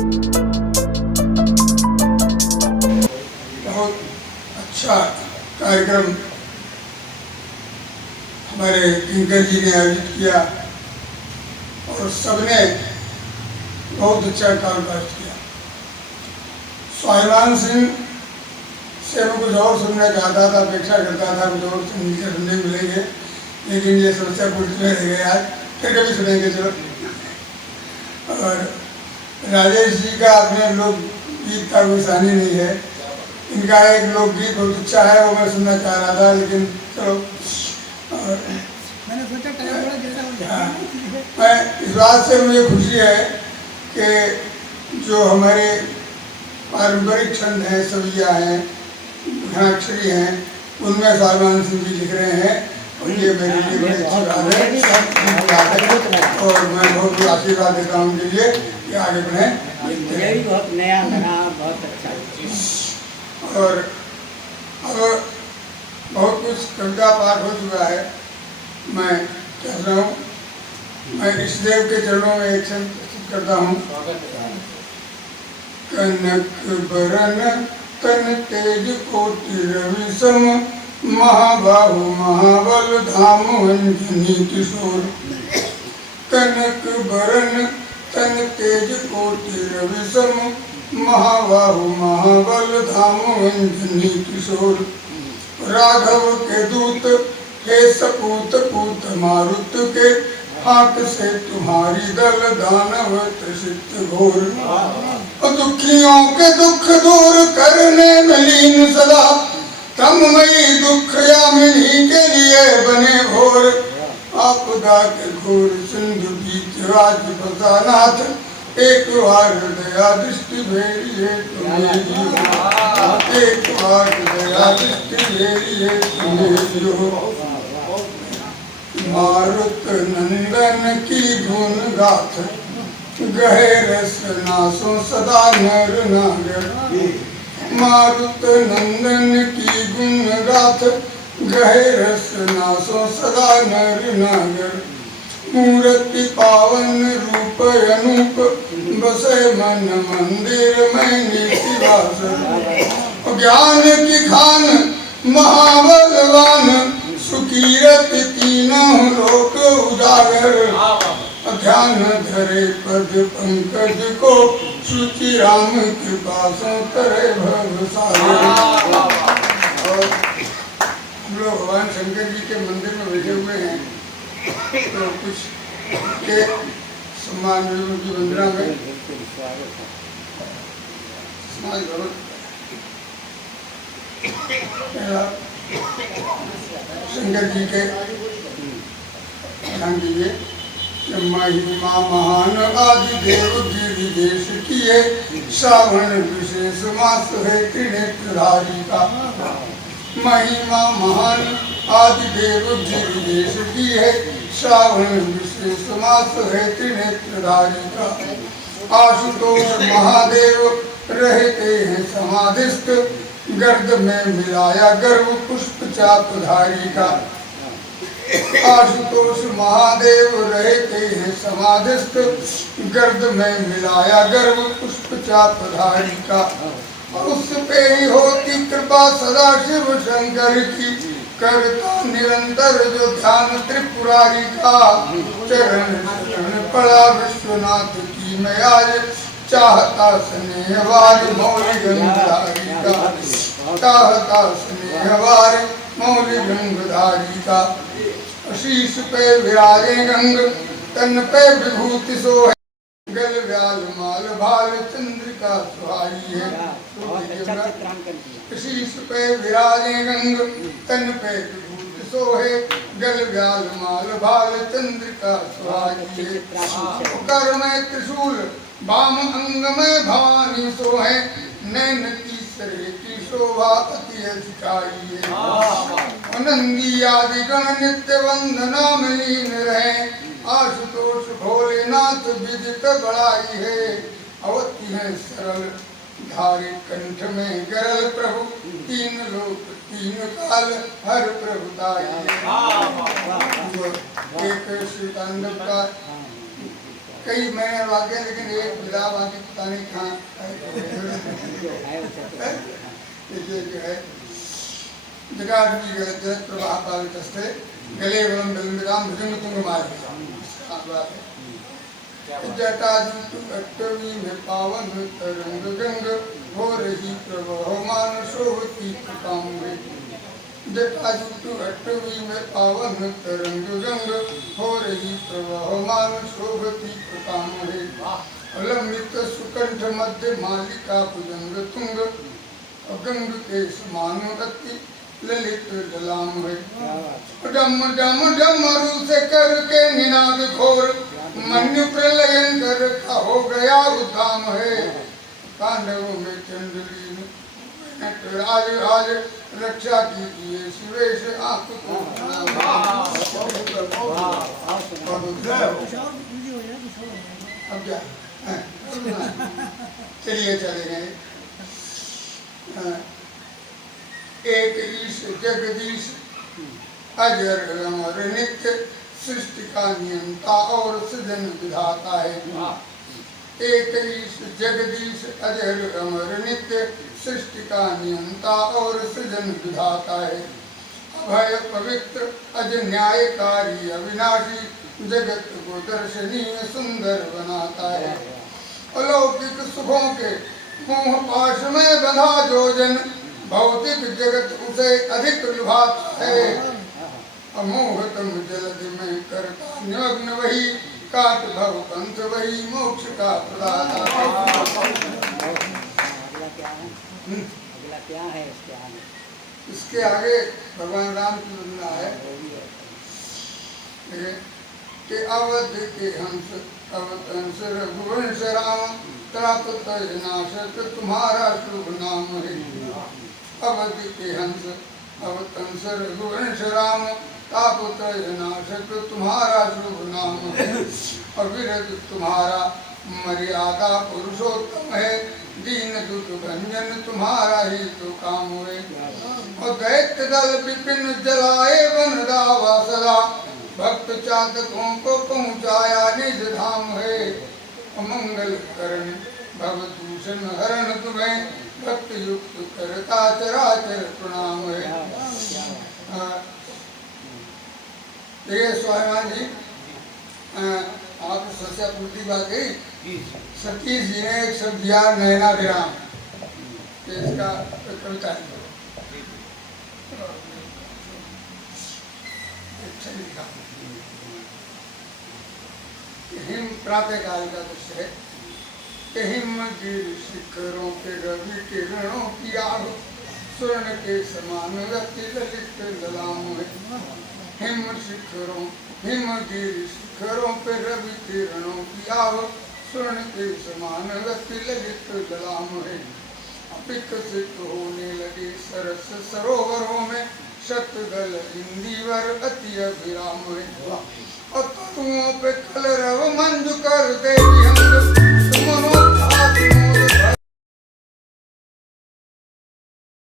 बहुत अच्छा कार्यक्रम हमारे किंकर जी ने आयोजित किया और सबने बहुत अच्छा कामकाज किया। स्वाभिमान सिंह से मैं कुछ और सुनना चाहता था, अपेक्षा करता था कुछ और सुनने मिलेंगे, लेकिन ये समस्या पूरी में रह गई। आज फिर कभी सुनेंगे चलो। और राजेश जी का अपने लोकगीत का कोई सानी नहीं है, इनका एक लोकगीत बहुत अच्छा है, वो मैं सुनना चाह रहा था, लेकिन चलो। और मैंने सोचा टाइम थोड़ा जल्दी हो जाए। मैं इस बात से मुझे खुशी है कि जो हमारे पारंपरिक छंद हैं, सविया हैं, घनाक्षरी हैं, उनमें स्वाभिमान सिंह जी लिख रहे हैं और ये मेरे लिए बड़ी अच्छी बात है। और मैं बहुत बहुत आशीर्वाद देता हूँ उनके लिए कि आगे बढ़ें। मुझे भी बहुत नया लगा, बहुत अच्छा। और अब बहुत कुछ कविता पाठ हो चुका है। मैं कह रहा हूँ, मैं इस देव के चरणों में एक छंद प्रस्तुत करता हूँ। कनक बरन तन तेज कोटि रवि सम, महाबाहु महाबल धाम अंजनी किशोर। कनक बरन तन तेज कोटि रवि सम, महाबाहु महाबल धाम अंजनी किशोर। राघव के दूत हे सपूत पूत मारुत के, हाथ से तुम्हारी दल दानव त्रिशित घोर। दुखियों के दुख दूर करने में लीन सदा, तममयी दुख यामिनी के लिए बने घोर। आपदा के घोर सिंधु बीच राज बसानाथ, एक बार दया दृष्टि भेड़िए तुम्हें, एक बार दया दृष्टि भेड़िए तुम्हें। मारुत नंदन की गुण गाथ, गहे रसना सो सदा नर नागर। मारुत नंदन की गुण गाथ, गहे रसना सो सदा नर नागर। मूर्ति पावन रूप अनूप, बसे मन मंदिर में निवास। ज्ञान की खान महाबलवान, सुकीरत तीनों लोक उजागर। ध्यान धरे पद पंकज को, श्रुति राम कृपा सो करे भव सागर। और हम लोग भगवान शंकर जी के मंदिर में बैठे हुए हैं, तो कुछ के सम्मान में उनकी वंदना में शंकर जी के ध्यान दीजिए। महिमा महान आदि देव गिरिदेश किए, श्रावण विशेष मास है त्रिनेत्रधारी का। महिमा महान आदि देव गिरिदेश की है, श्रावण विशेष मास है त्रिनेत्रधारी का। आशुतोष महादेव रहते हैं समाधिस्थ, गर्द में मिलाया गर्व पुष्प चापधारी का। आशुतोष महादेव रहते हैं समाधिस्थ, गर्द में मिलाया गर्व पुष्प चापधारी का। उस पे ही होती कृपा सदा शिव शंकर की, करता निरंतर जो ध्यान त्रिपुरारी का। चरण शरण पड़ा विश्वनाथ की मैं आज, चाहता स्नेहवार मौली गंगधारी का। चाहता स्नेहवार मौली गंगधारी का। शीश पे विराजे गंग, तन पे विभूति सोहे, गल व्याल माल भाल चंद्रिका सुहाई है। शीश पे विराजे गंग, तन पे विभूति सोहे, गल व्याल माल भाल चंद्रिका सुहाई है। कर में त्रिशूल वाम अंग में भवानी सोहे, नैन तीसरे की शोभा अति अधिकारी है। नंदी आदि गण नित्य वंदना में लीन रहे, आशुतोष भोलेनाथ विदित बड़ाई है। अवति है सरल धारे कंठ में गरल, प्रभु तीन लोक तीन काल हर प्रभुताई है। एक श्री तांडव का कई महीने बाद गए, लेकिन एक विदा बाकी पता नहीं कहाँ जो है उसे तो ये जो है जगाड़ भी गए प्रवाह पावित स्थे गले वलम बिलमिदाम भुजंग तुंग मार्ग जटाजूट अट्टवी में पावन तरंग गंग हो रही प्रवाह मान शोभती कृपाम में जटाजूट अट्टवी में पावन तरंग गंग हो रही प्रवाह मान शोभती कृपाम है अलंबित सुकंठ मध्य मालिका भुजंग तुंग गंग के समान रति ललित जलाम है डम डम डमरू से करके निनाद घोर मन्यु प्रलयंकर का हो गया उद्धाम है पांडवों में चंद्रलीन आज आज रक्षा कीजिए शिवेश आप को अब क्या चलिए चले गए एक ईश जगदीश अजर अमर नित्य सृष्टि का नियंता और सृजन विधाता है एक ईश जगदीश अजर अमर नित्य सृष्टि का नियंता और सृजन विधाता है अभय पवित्र अज न्यायकारी अविनाशी जगत को दर्शनीय सुंदर बनाता है अलौकिक सुखों के मोह पाश में बंधा जो जन भौतिक जगत उसे अधिक लुभाता है अमोहतम जलद में करता निमग्न वही काट भव पंथ वही मोक्ष का प्रदाता अगला क्या है इसके आगे? इसके आगे भगवान राम की वंदना है कि अवध के हंस अवतंस रघुवंश राम त्रापत नाशक तुम्हारा शुभ नाम है अवध के हंस अवतंस रघुवंश राम तापत नाशक तुम्हारा शुभ नाम है अविरत तुम्हारा मर्यादा पुरुषोत्तम है दीन दुख भंजन तुम्हारा ही तो काम है और दैत्य दल विपिन जलाए वन दावा सदा भक्त चातकों को पहुँचाया निज धाम है अमंगल करण भव दूषण हरण तुम्हें भक्त युक्त करता चराचर प्रणाम है देखिए स्वाभिमान जी आप सस्या पूर्ति बात गई सतीश जी ने एक शब्द दिया नैना विराम इसका कविता हिम प्रातः काल का दृश्य है कि हिमगिर शिखरों के रवि किरणों की आग स्वर्ण के समान गति ललित ललाम है हिम शिखरों हिमगिर शिखरों पे रवि किरणों की आग स्वर्ण के समान गति ललित ललाम है विकसित होने लगे सरस सरोवरों में शतदल इंदिवर अति अभिराम है और तरुओं पे कलरव मंजु कर देवी हम